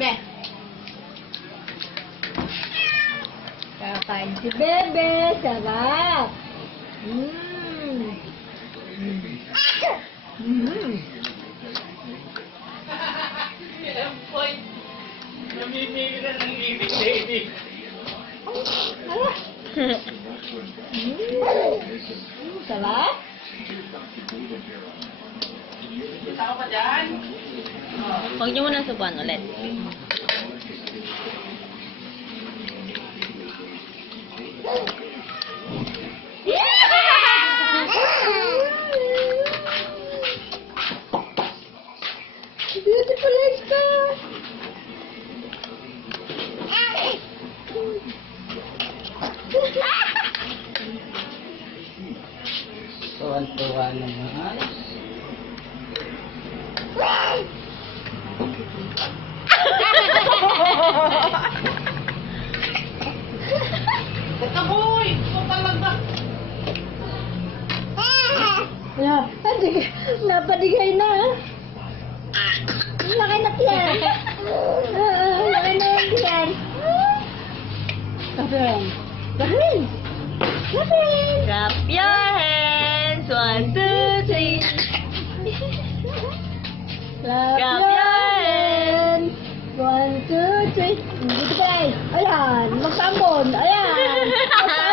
Be. Kakain si Bebe. Sarap. Mmm. Mmm. Ilang point. Namimili na ng ibig, baby. Sarap. Kita ka pa dyan? Huwag niyo muna subuan ulit. Beautiful Esther. Tuwan-tuwa naman. Basta boy! Ito talaga! Wala. Napadigay na. Laki na yan. Laki na yan. Kapin. Kapin. Kapin. Clap your hands. 1, 2, 3. Clap Clap your your hands. 1, 2, 3. Dito pa rin. Ayan. Magpambon. Ayan.